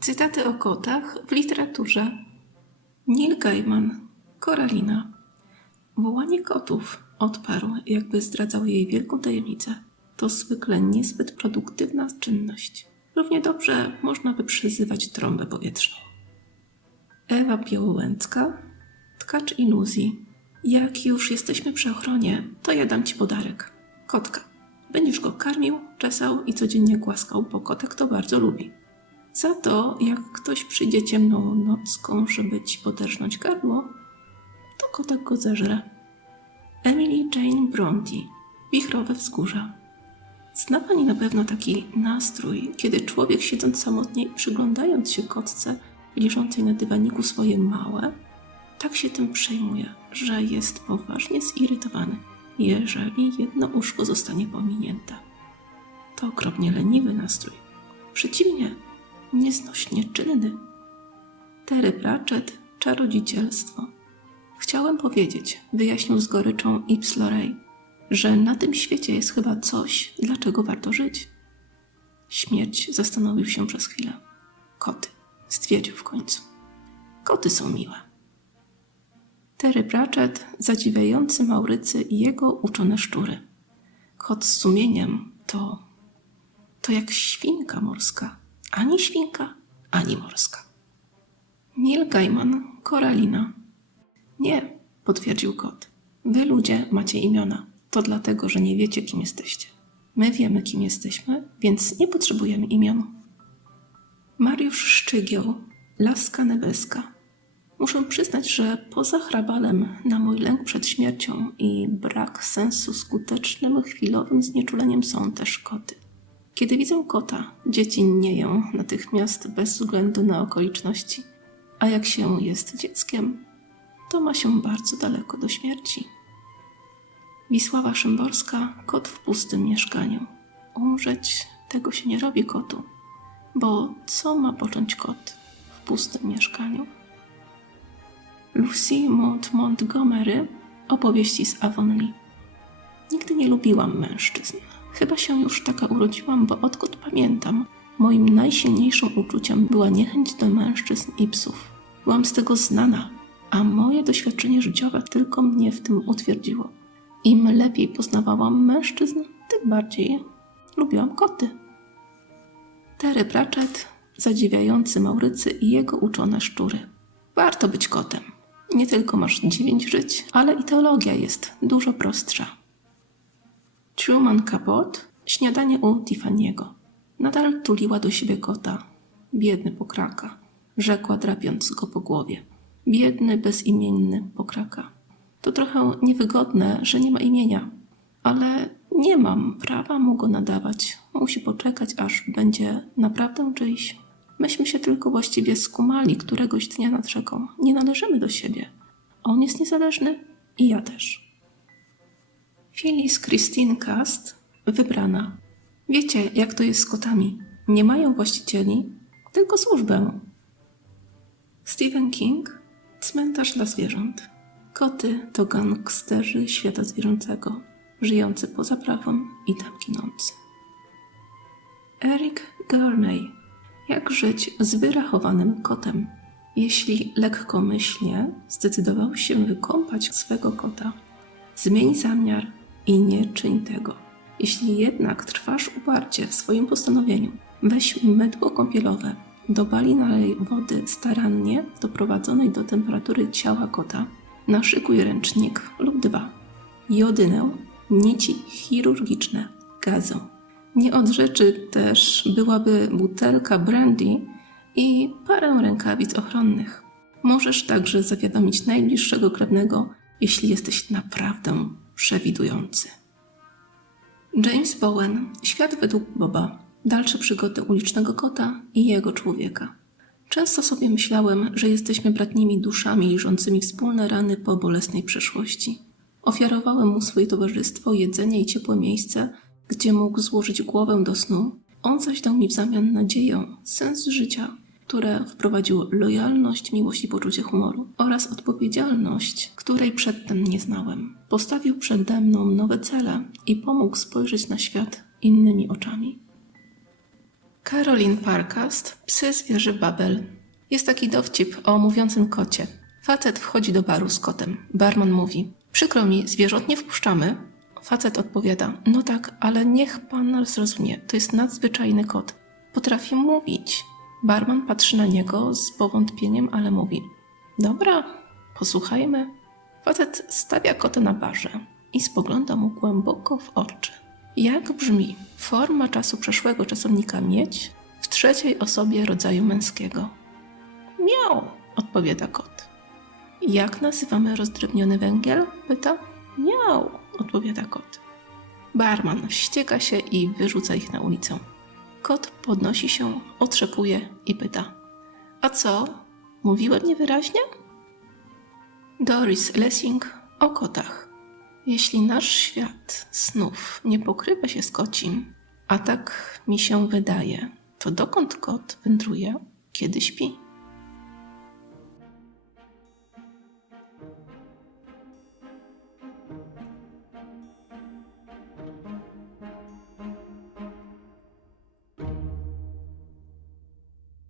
Cytaty o kotach w literaturze. Neil Gaiman, Koralina. Wołanie kotów, odparł, jakby zdradzał jej wielką tajemnicę. To zwykle niezbyt produktywna czynność. Równie dobrze można by przyzywać trąbę powietrzną. Ewa Białołęcka, tkacz iluzji. Jak już jesteśmy przy ochronie, to ja dam ci podarek. Kotka. Będziesz go karmił, czesał i codziennie głaskał, bo kotek to bardzo lubi. Za to, jak ktoś przyjdzie ciemną nocką, żeby ci poderżnąć gardło, to kotek go zeżre. Emily Jane Bronte, Wichrowe Wzgórza. Zna pani na pewno taki nastrój, kiedy człowiek siedząc samotnie i przyglądając się kotce leżącej na dywaniku swoje małe, tak się tym przejmuje, że jest poważnie zirytowany, jeżeli jedno uszko zostanie pominięte. To okropnie leniwy nastrój. Przeciwnie, nieznośnie czynny. Terry Pratchett, czarodziecielstwo. Chciałem powiedzieć, wyjaśnił z goryczą Yves Lorey, że na tym świecie jest chyba coś, dlaczego warto żyć. Śmierć zastanowił się przez chwilę. Koty, stwierdził w końcu. Koty są miłe. Terry Pratchett, zadziwiający Maurycy i jego uczone szczury. Kot z sumieniem to... to jak świnka morska. Ani świnka, ani morska. Neil Gaiman, Koralina. Nie, potwierdził kot. Wy ludzie macie imiona. To dlatego, że nie wiecie, kim jesteście. My wiemy, kim jesteśmy, więc nie potrzebujemy imion. Mariusz Szczygieł, Laska Nebeska. Muszę przyznać, że poza hrabalem na mój lęk przed śmiercią i brak sensu skutecznym chwilowym znieczuleniem są też koty. Kiedy widzę kota, dzieci nieją natychmiast bez względu na okoliczności, a jak się jest dzieckiem, to ma się bardzo daleko do śmierci. Wisława Szymborska, kot w pustym mieszkaniu. Umrzeć tego się nie robi kotu, bo co ma począć kot w pustym mieszkaniu? Lucy Maud Montgomery, opowieści z Avonlea. Nigdy nie lubiłam mężczyzn. Chyba się już taka urodziłam, bo odkąd pamiętam, moim najsilniejszym uczuciem była niechęć do mężczyzn i psów. Byłam z tego znana, a moje doświadczenie życiowe tylko mnie w tym utwierdziło. Im lepiej poznawałam mężczyzn, tym bardziej lubiłam koty. Terry Pratchett, zadziwiający Maurycy i jego uczone szczury. Warto być kotem. Nie tylko masz dziewięć żyć, ale i teologia jest dużo prostsza. Truman Capote, śniadanie u Tiffany'ego. Nadal tuliła do siebie kota. Biedny pokraka, rzekła drapiąc go po głowie. Biedny, bezimienny pokraka. To trochę niewygodne, że nie ma imienia, ale nie mam prawa mu go nadawać. Musi poczekać, aż będzie naprawdę czyjś. Myśmy się tylko właściwie skumali któregoś dnia nad rzeką. Nie należymy do siebie. On jest niezależny i ja też. Phyllis Christine Cast, wybrana. Wiecie, jak to jest z kotami. Nie mają właścicieli, tylko służbę. Stephen King, cmentarz dla zwierząt. Koty to gangsterzy świata zwierzęcego, żyjący poza prawem i tam ginący. Eric Gurney, jak żyć z wyrachowanym kotem? Jeśli lekkomyślnie zdecydował się wykąpać swego kota, zmień zamiar i nie czyń tego. Jeśli jednak trwasz uparcie w swoim postanowieniu, weź mydło kąpielowe, do bali nalej wody starannie doprowadzonej do temperatury ciała kota, naszykuj ręcznik lub dwa, jodynę, nici chirurgiczne, gazę. Nie od rzeczy też byłaby butelka brandy i parę rękawic ochronnych. Możesz także zawiadomić najbliższego krewnego, jeśli jesteś naprawdę przewidujący. James Bowen, Świat według Boba, dalsze przygody ulicznego kota i jego człowieka. Często sobie myślałem, że jesteśmy bratnimi duszami liżącymi wspólne rany po bolesnej przeszłości. Ofiarowałem mu swoje towarzystwo, jedzenie i ciepłe miejsce, gdzie mógł złożyć głowę do snu. On zaś dał mi w zamian nadzieję, sens życia, które wprowadził lojalność, miłość i poczucie humoru oraz odpowiedzialność, której przedtem nie znałem. Postawił przede mną nowe cele i pomógł spojrzeć na świat innymi oczami. Caroline Parcast, Psy zwierzy Babel. Jest taki dowcip o mówiącym kocie. Facet wchodzi do baru z kotem. Barman mówi: Przykro mi, zwierząt nie wpuszczamy. Facet odpowiada: No tak, ale niech pan zrozumie, to jest nadzwyczajny kot. Potrafi mówić. Barman patrzy na niego z powątpieniem, ale mówi: Dobra, posłuchajmy. Facet stawia kota na barze i spogląda mu głęboko w oczy. Jak brzmi forma czasu przeszłego czasownika mieć w trzeciej osobie rodzaju męskiego? Miał, odpowiada kot. Jak nazywamy rozdrobniony węgiel? pyta. Miał, odpowiada kot. Barman wścieka się i wyrzuca ich na ulicę. Kot podnosi się, otrzepuje i pyta. A co? Mówiłem niewyraźnie? Doris Lessing o kotach. Jeśli nasz świat snów nie pokrywa się z kocim, a tak mi się wydaje, to dokąd kot wędruje, kiedy śpi?